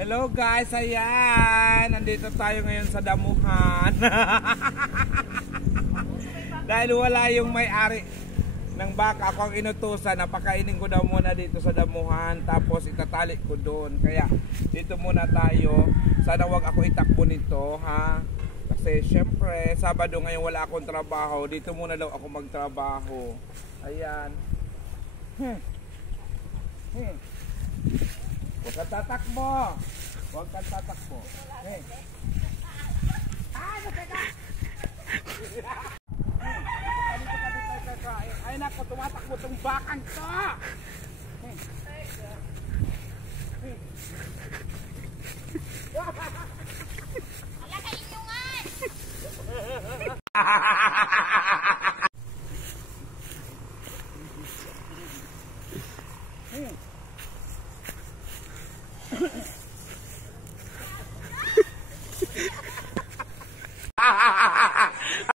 Hello guys, ayan. Nandito tayo ngayon sa damuhan. Dahil wala yung may-ari ng baka, ako ang inutusan. Napakainin ko daw muna dito sa damuhan. Tapos itatali ko doon. Kaya dito muna tayo. Sana wag ako itakbo nito, ha? Kasi syempre, Sabado ngayon wala akong trabaho. Dito muna daw ako magtrabaho. Ayan. Huwag kang tatakbo. Huwag kang tatakbo. Hey. Nateka! Ay nako, tumatakbo itong bakang to. Wala ka inyungan!